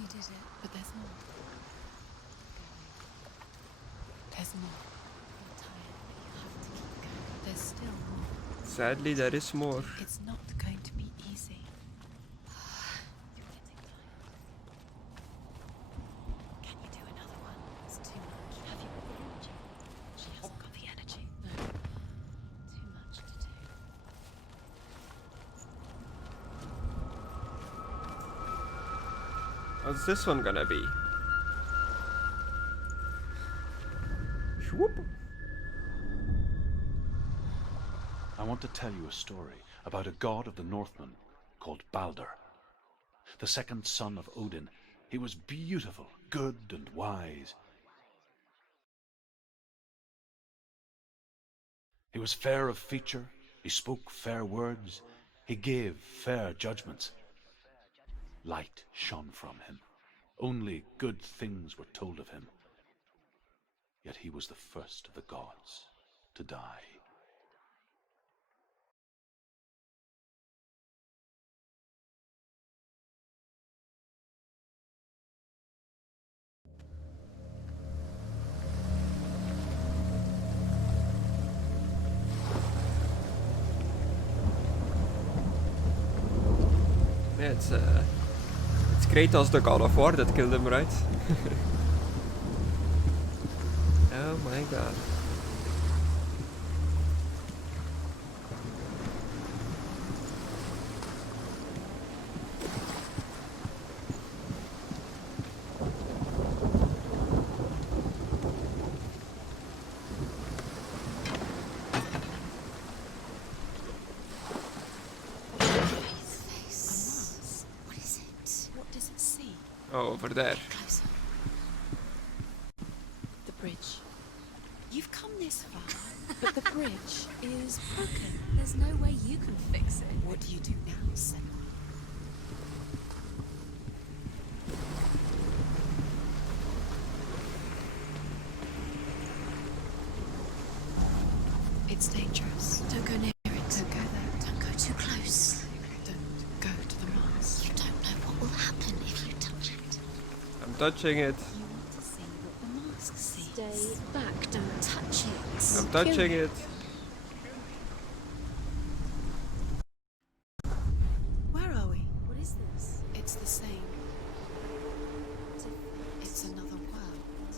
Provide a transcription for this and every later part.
You did it, but there's more. There's more. You're tired, but you have to keep going. There's still more. Sadly, there is more. It's not going to be easy. You're getting tired. Can you do another one? It's too much. Have you got the energy? She hasn't got the energy. No. Too much to do. What's this one gonna be? Whoop. I want to tell you a story about a god of the Northmen called Balder. The second son of Odin. He was beautiful, good, and wise. He was fair of feature, he spoke fair words, he gave fair judgments. Light shone from him. Only good things were told of him. Yet he was the first of the gods to die. Yeah, it's Kratos the God of War that killed him, right? Oh my god. Oh, over there. Closer. The bridge. You've come this far, but the bridge is broken. There's no way you can fix it. What do you do now, Senua? It's dangerous. Don't go near it. Don't go there. Don't go too close. Don't go to the mast. You don't know what will happen if you touch it. I'm touching it. You want to see what the mask sees. Stay back, don't touch it. I'm touching it. Where are we? What is this? It's the same. It's another world.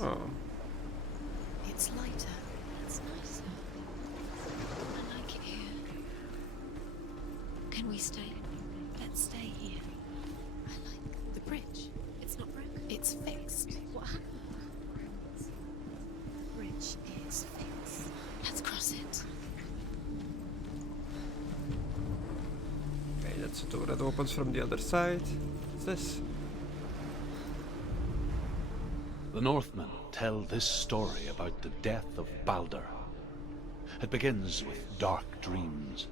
Oh. It's lighter. It's nicer. I like it here. Can we stay? Let's stay here. I like the bridge. It's not broken. It's fixed. What happened? The bridge is fixed. Let's cross it. Okay, that's a door that opens from the other side. What's this? The Northmen tell this story about the death of Balder. It begins with dark dreams.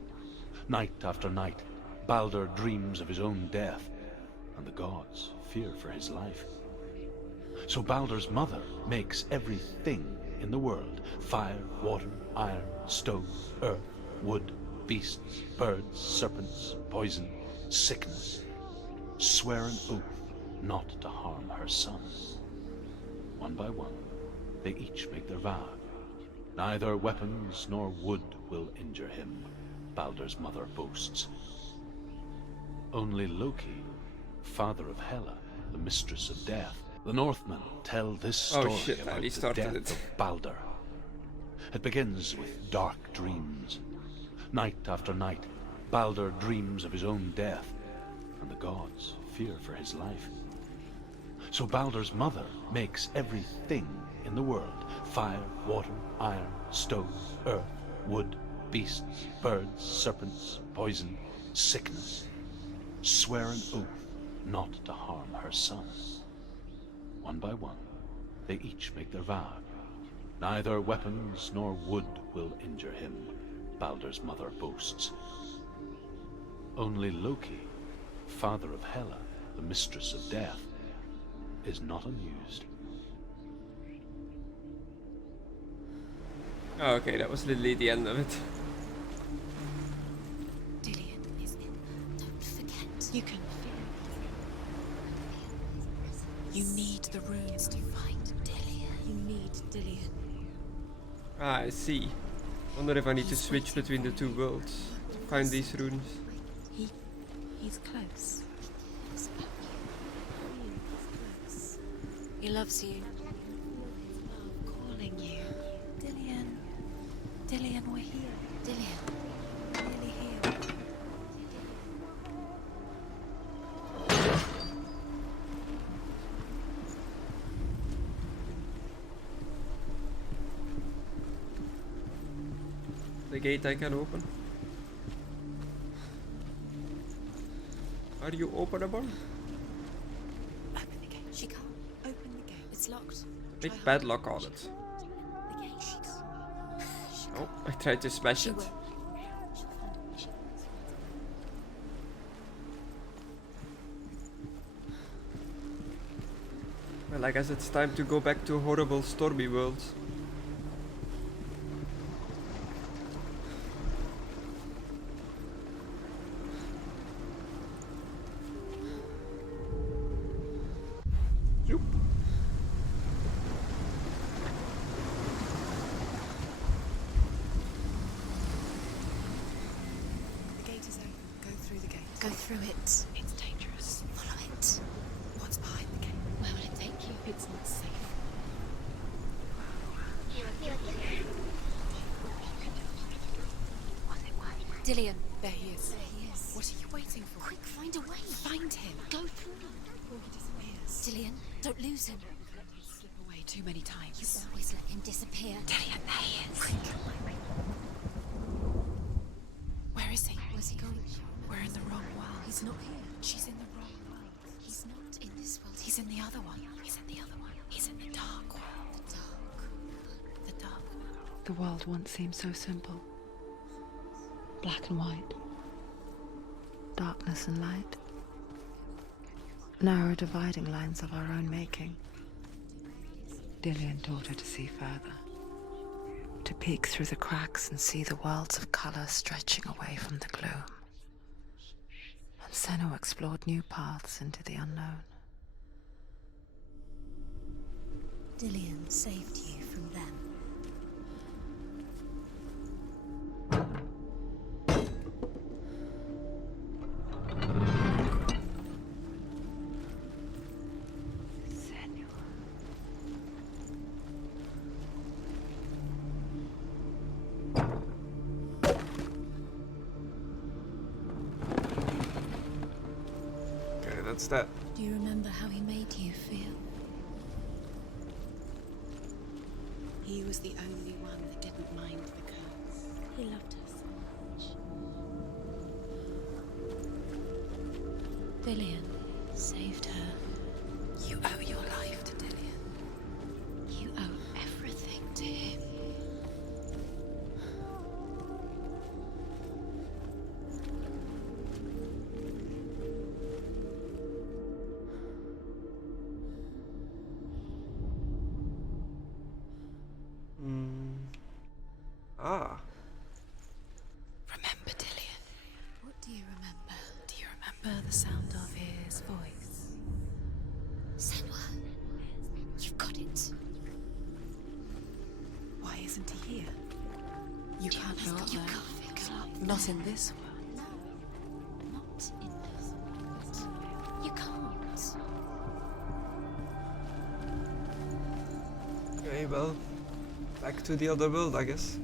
Night after night, Balder dreams of his own death, and the gods fear for his life. So Balder's mother makes everything in the world, fire, water, iron, stone, earth, wood, beasts, birds, serpents, poison, sickness, swear an oath not to harm her son. One by one, they each make their vow. Neither weapons nor wood will injure him, Balder's mother boasts. Only Loki, father of Hela, the mistress of death. The Northmen tell this story about the death of Balder. It begins with dark dreams. Night after night, Balder dreams of his own death, and the gods fear for his life. So Balder's mother makes everything in the world, fire, water, iron, stone, earth, wood, beasts, birds, serpents, poison, sickness, swear an oath not to harm her son. One by one, they each make their vow. Neither weapons nor wood will injure him, Balder's mother boasts. Only Loki, father of Hela, the mistress of death, is not amused. Oh, okay, that was literally the end of it. Dillion is in. Don't forget. You can feel it. You need the runes to find Dillian. You need Dillian. Ah, I see. Wonder if I need to switch between the two worlds to find these runes. He's close. He's close. He loves you. Calling you. Dillian. Dillian, we're here. Dillian. We're nearly here. The gate I can open. Are you openable? Open the gate. She can't. Open the gate. It's locked. Big Try padlock on it. the gate. She Oh, I tried to smash She it. will. She'll find it. Well, I guess it's time to go back to horrible stormy world. Zoop. The gate is open. Go through the gate. Go through it. It's dangerous. Follow it. What's behind the gate? Where will it take you? It's not safe. Dillian. There he is. There he is. What are you waiting for? Quick, find a way. Find him. Go through. Before he disappears. Dillian, don't lose him. Let him slip away too many times. You always let him disappear. Dillian, there he is. Where is he? Where's he going? We're in the wrong world. He's not here. She's in the wrong world. He's not in this world. He's in the other one. He's in the other one. He's in the dark world. the dark. The dark world. The world once seemed so simple. Black and white. Darkness and light. Narrow dividing lines of our own making. Dillian taught her to see further. To peek through the cracks and see the worlds of color stretching away from the gloom. And Senua explored new paths into the unknown. Dillian saved you from them. Okay, that's that. Do you remember how he made you feel? He was the only one that didn't mind the curse. He loved her so much. Dillian saved her. You owe your life to Dillian. You owe everything to him. Ah. Remember Dillian? What do you remember? Do you remember the sound of his voice? Senua, you've got it. Why isn't he here? You can't go up You there. can't go up. Not in this world. No, not in this world. You can't. Okay, well, back to the other world, I guess.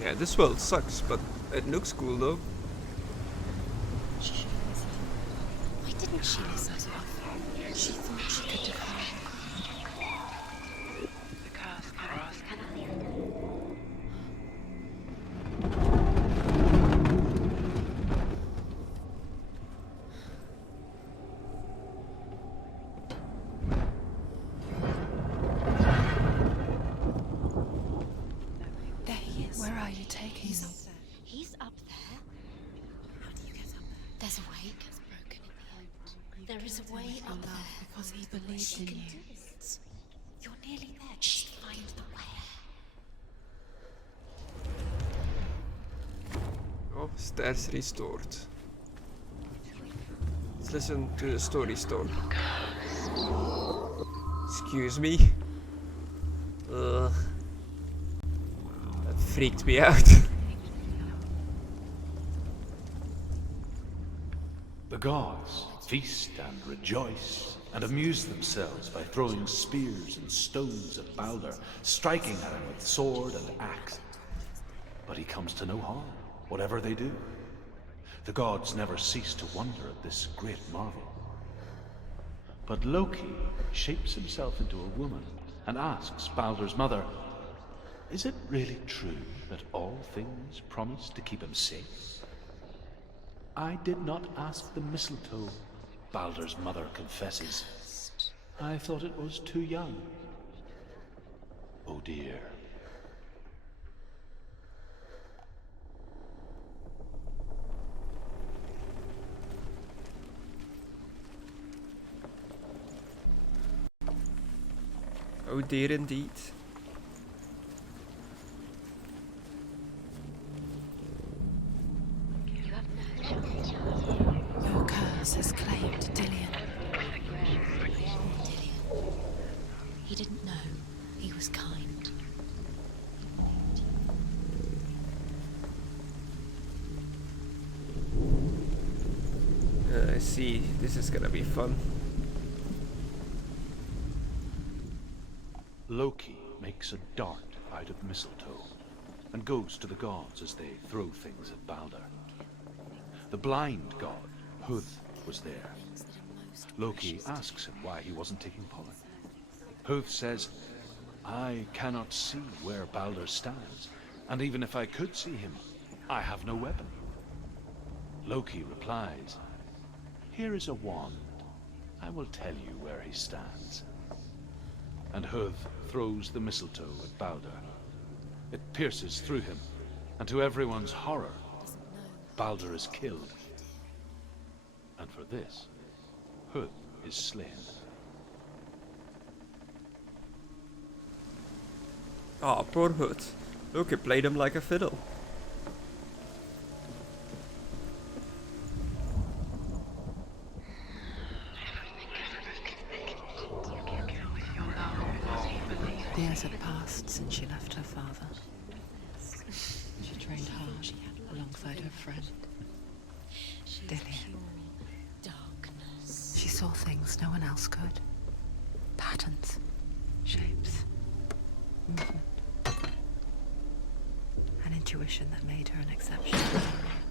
Yeah, this world sucks, but it looks cool though. She should have listened. Why didn't she listen to her? She thought she could defy him. The curse never asked. Where are you taking me? He's up there. How do you get up there? There's a way. It's broken in the end. There is a way up there. Because he believed in you. You're nearly there. Just find the way. Oh, stairs restored. Let's listen to the story stone. Excuse me. Ugh. That freaked me out. The gods feast and rejoice and amuse themselves by throwing spears and stones at Balder, striking at him with sword and axe. But he comes to no harm, whatever they do. The gods never cease to wonder at this great marvel. But Loki shapes himself into a woman and asks Balder's mother, is it really true that all things promise to keep him safe? I did not ask the mistletoe, Balder's mother confesses. I thought it was too young. Oh dear. Oh dear indeed. Your curse has claimed Dillion. He didn't know. He was kind. I see. This is gonna be fun. Loki makes a dart out of mistletoe and goes to the gods as they throw things at Balder. The blind god, Hud, was there. Loki asks him why he wasn't taking pollen. Hud says, I cannot see where Balder stands, and even if I could see him, I have no weapon. Loki replies, here is a wand. I will tell you where he stands. And Hud throws the mistletoe at Balder. It pierces through him, and to everyone's horror, Balder is killed. And for this, Hud is slain. Ah, poor Hood. Loki played him like a fiddle. Years had passed since she left her father. She trained hard alongside her friend, Dillion. Darkness. She saw things no one else could. Patterns, shapes, movement. An intuition that made her an exceptional warrior.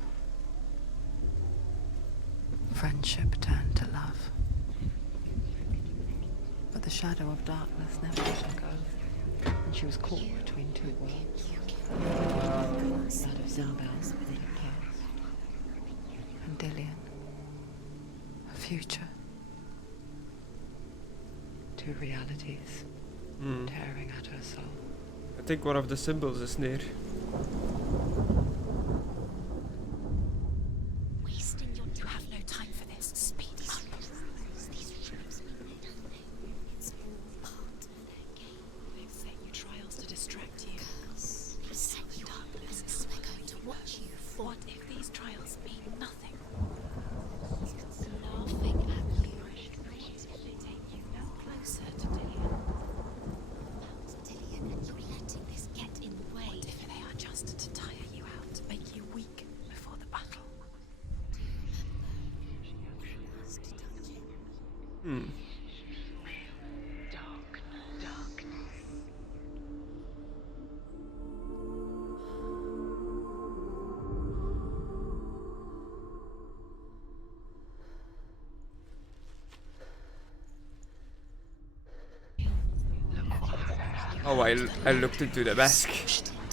Friendship turned to love. But the shadow of darkness never let her go. And she was caught between two worlds. That of Zimbel and her past. And Dillion. Her future. Two realities tearing at her soul. I think one of the symbols is near. Wasting your You have no time for this. Speed up. These rules mean nothing. It's all part of their game. They've set you trials to distract you. Girls, they set you up because they're going to watch you fall. What if these trials mean nothing? Laughing at you. They take you no closer to Dillion. Dillion, and you're letting this get in the way. What if they are just to tire you out, to make you weak before the battle? Oh, I looked into the mask.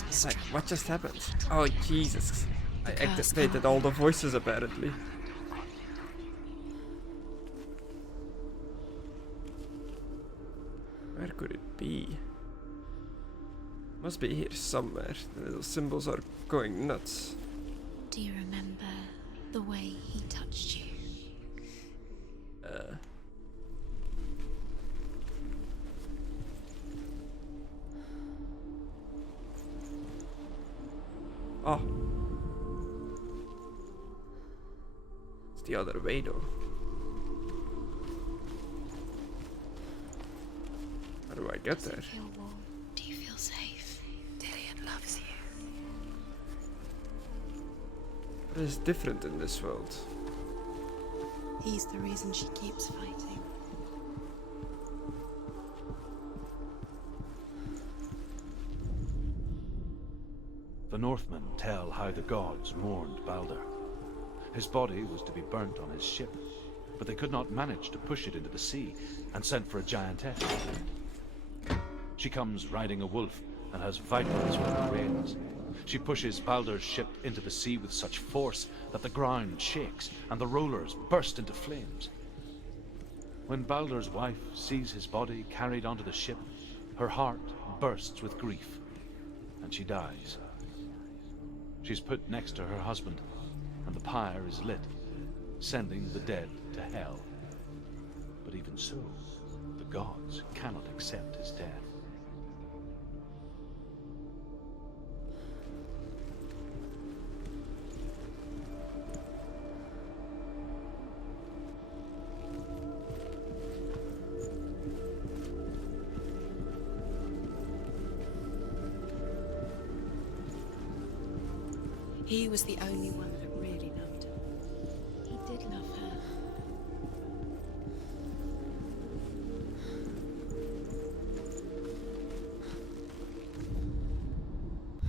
It's like, what just happened? Oh, Jesus. I activated all the voices apparently. Where could it be? Must be here somewhere. The little symbols are going nuts. Do you remember the way he touched you? Oh. It's the other way though. How do I get there? Feel warm? Do you feel safe? Dillian loves you. What is different in this world? He's the reason she keeps fighting. The Northmen tell how the gods mourned Balder. His body was to be burnt on his ship, but they could not manage to push it into the sea and sent for a giantess. She comes riding a wolf and has vipers with her reins. She pushes Balder's ship into the sea with such force that the ground shakes and the rollers burst into flames. When Balder's wife sees his body carried onto the ship, her heart bursts with grief, and she dies. She's put next to her husband, and the pyre is lit, sending the dead to hell. But even so, the gods cannot accept his death. He was the only one that really loved her. He did love her.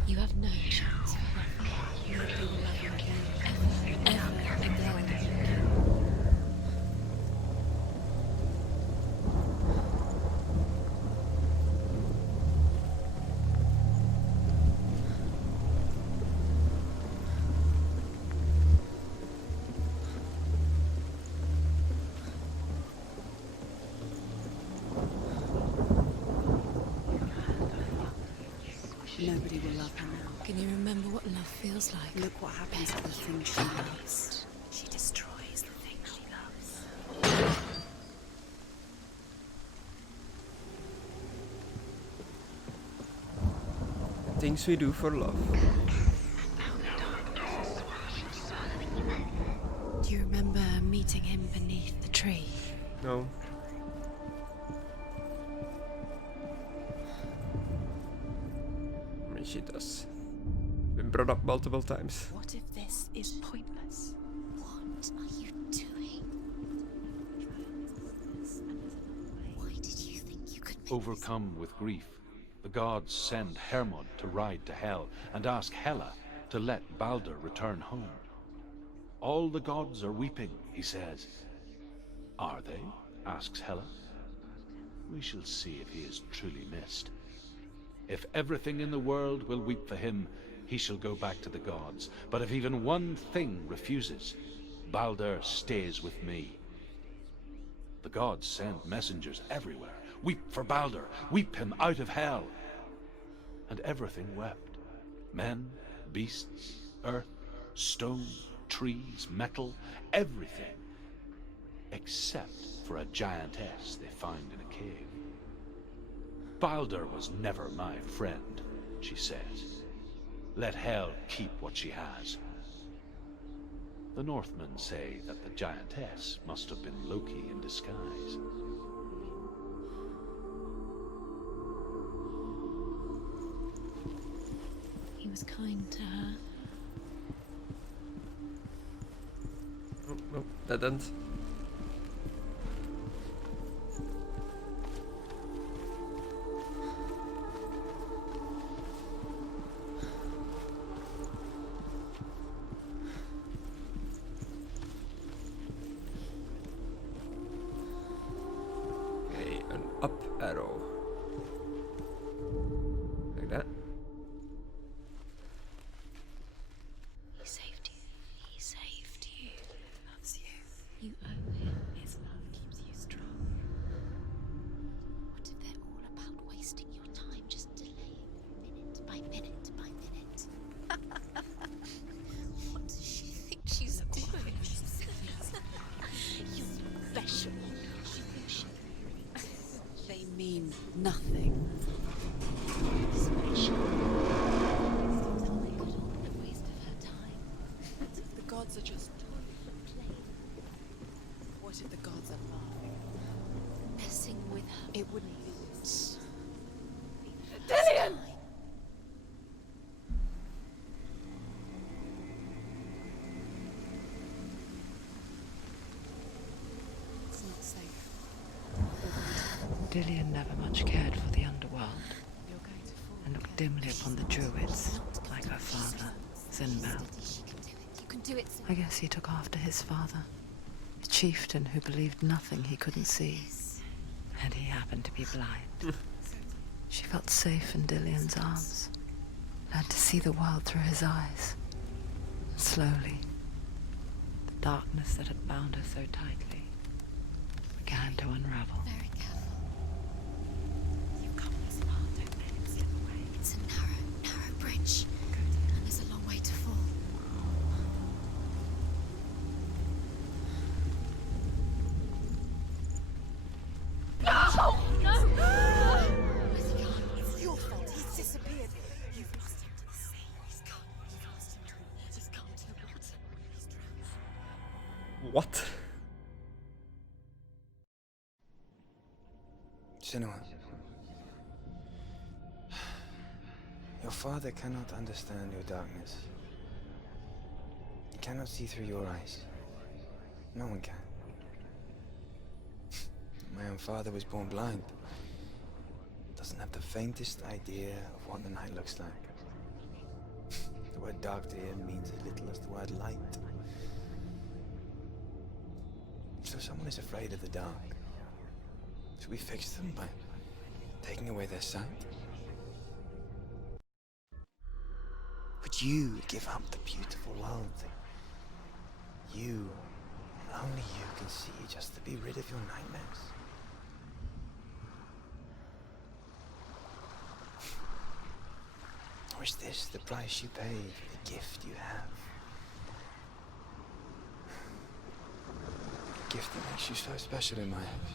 You have no chance of loving her. Nobody will love you again. Ever again. Nobody will love her now. Can you remember what love feels like? Look what happens to the things she loves. She destroys the thing she loves. Things we do for love. Do you remember meeting him beneath the tree? No. I mean, she does. Been brought up multiple times. What if this is pointless? What are you doing? Why did you think you could make Overcome with grief, the gods send Hermod to ride to Hell and ask Hela to let Balder return home. All the gods are weeping, he says. Are they? Asks Hela. We shall see if he is truly missed. If everything in the world will weep for him, he shall go back to the gods. But if even one thing refuses, Balder stays with me. The gods send messengers everywhere. Weep for Balder, weep him out of hell. And everything wept. Men, beasts, earth, stone, trees, metal, everything. Except for a giantess they find in a cave. Balder was never my friend, she says. Let Hel keep what she has. The Northmen say that the giantess must have been Loki in disguise. He was kind to her. Oh, no, that didn't. Okay, an up arrow. Like that. He saved you. He saved you. He loves you. You owe him. His love keeps you strong. What if they're all about wasting your time, just delaying a minute? minute by minute. What does she think she's doing? You special. They mean nothing. Special. A waste of her time. The gods are just... What if the gods are laughing? Messing with her. It wouldn't be... Dillian! It's not safe. Dillian never much cared for the underworld, and looked dimly upon the druids, like her father, Senua. You can do it. I guess he took after his father, a chieftain who believed nothing he couldn't see, and he happened to be blind. She felt safe in Dillian's arms, learned to see the world through his eyes. And slowly, the darkness that had bound her so tightly began to unravel. Very careful. You've come this far, don't let him slip away. It's a narrow bridge. And there's a long way to fall. Where's he gone? It's your fault. He's disappeared. You've lost him to the sea. He's gone. You've lost him to it. He's gone to the water. He's drowned. What? Senua, your father cannot understand your darkness. He cannot see through your eyes. No one can. My own father was born blind. Doesn't have the faintest idea of what the night looks like. The word dark to him means as little as the word light. So someone is afraid of the dark. Should we fix them by taking away their sight? Would you give up the beautiful world that you, and only you, can see just to be rid of your nightmares? Or is this the price you pay for the gift you have? A gift that makes you so special in my eyes.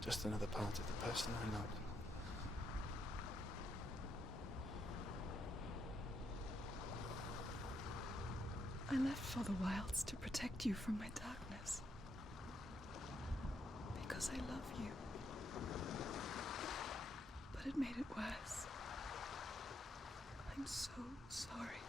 Just another part of the person I love. I left for the wilds to protect you from my darkness. Because I love you. But it made it worse. I'm so sorry.